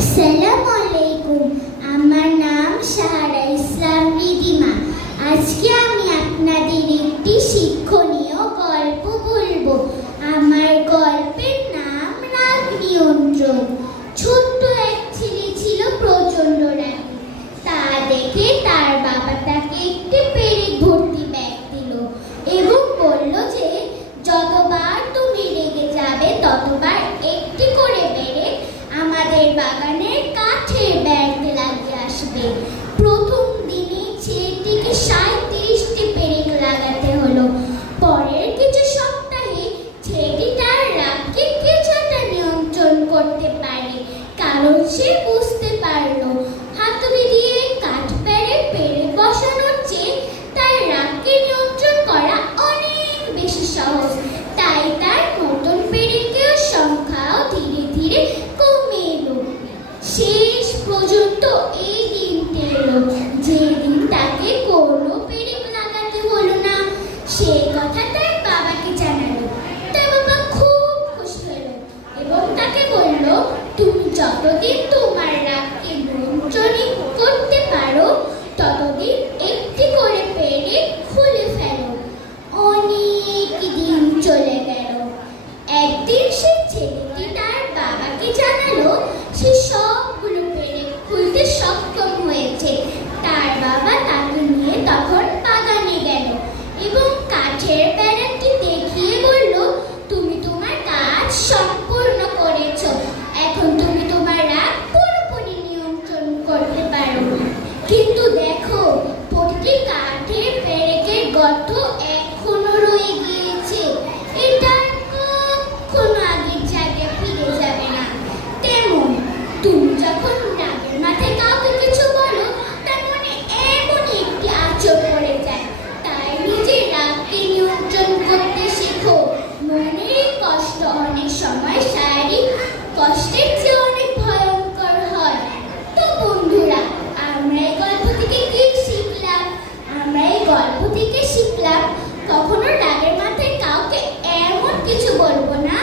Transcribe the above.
আসসালামু আলাইকুম। আমার নাম সাহারা ইসলাম রিদিমা। আজকে আমি আপনাদের একটি শিক্ষণীয় গল্প বলবো। আমার গল্পের নাম রাগ নিয়ন্ত্রণ। ছোট্ট এক ছেলে ছিল প্রচন্ড রাগী। তা দেখে তার বাবা তাকে একটি পেরেক ভর্তি ব্যাগ দিল এবং বলল যে যতবার তুমি রেগে যাবে ততবার একটি করে পেরেক আমাদের বাগানের কাঠের ব্যাগে লাগিয়ে আসবে। প্রথম দিনে ছেলেটিকে 37টি পেরেক লাগাতে হলো। পরের কিছু সপ্তাহে ছেলেটি তার রাগকে কিছুটা নিয়ন্ত্রণ করতে পারে, কারণ সে বুঝতে পারলো হাতুড়ি দিয়ে কাঠ পেরেক বসানোর চেয়ে তার রাগকে নিয়ন্ত্রণ করা অনেক বেশি সহজ। তাই তার নতুন পেরেকের সংখ্যাও ধীরে ধীরে কমে এলো। শেষ পর্যন্ত এই দিনটি এলো যেদিন তাকে কোনো পেরেক লাগাতে হলো না। সেই কথা তার বাবাকে জানালো। তার বাবা খুব খুশি হলো এবং তাকে বলল, তুমি যতদিন তোমার রাগকে নিয়ন্ত্রণ করতে পারো ততদিন একটি করে পেরেক খুলে ফেলো। অনেক দিন চলে গেল। একদিন সে ছেলেটি তার বাবাকে জানালো সে সবগুলো পেরেক খুলতে সক্ষম হয়েছে। তার বাবা তাকে নিয়ে তখন বাগানে গেল এবং কাঠের পেরেকটি দেখিয়ে বলল, তুমি তোমার কাজ সম্পূর্ণ করেছো। এখন তুমি তোমার রাগ পুরোপুরি নিয়ন্ত্রণ করতে পারো। কিন্তু দেখো, প্রতিটি কাঠের পেরেকের গর্ত এখনো রয়ে গিয়েছে। এটা কখনো আগের জায়গায় ফিরে যাবে না। তেমন তুমি যখন রাগের মাথায় কাউকে কিছু বলো তার মনে এমনই একটি আঁচড় পড়ে যায়। তাই নিজের রাগকে নিয়ন্ত্রণ করতে শেখো। মনের কষ্ট অনেক সময় শারীরিক কষ্টের চেয়ে অনেক ভয়ঙ্কর হয়। তো বন্ধুরা, আমরা এই গল্প থেকে কি শিখলাম? কখনো রাগের মাথায় কাউকে এমন কিছু বলবো না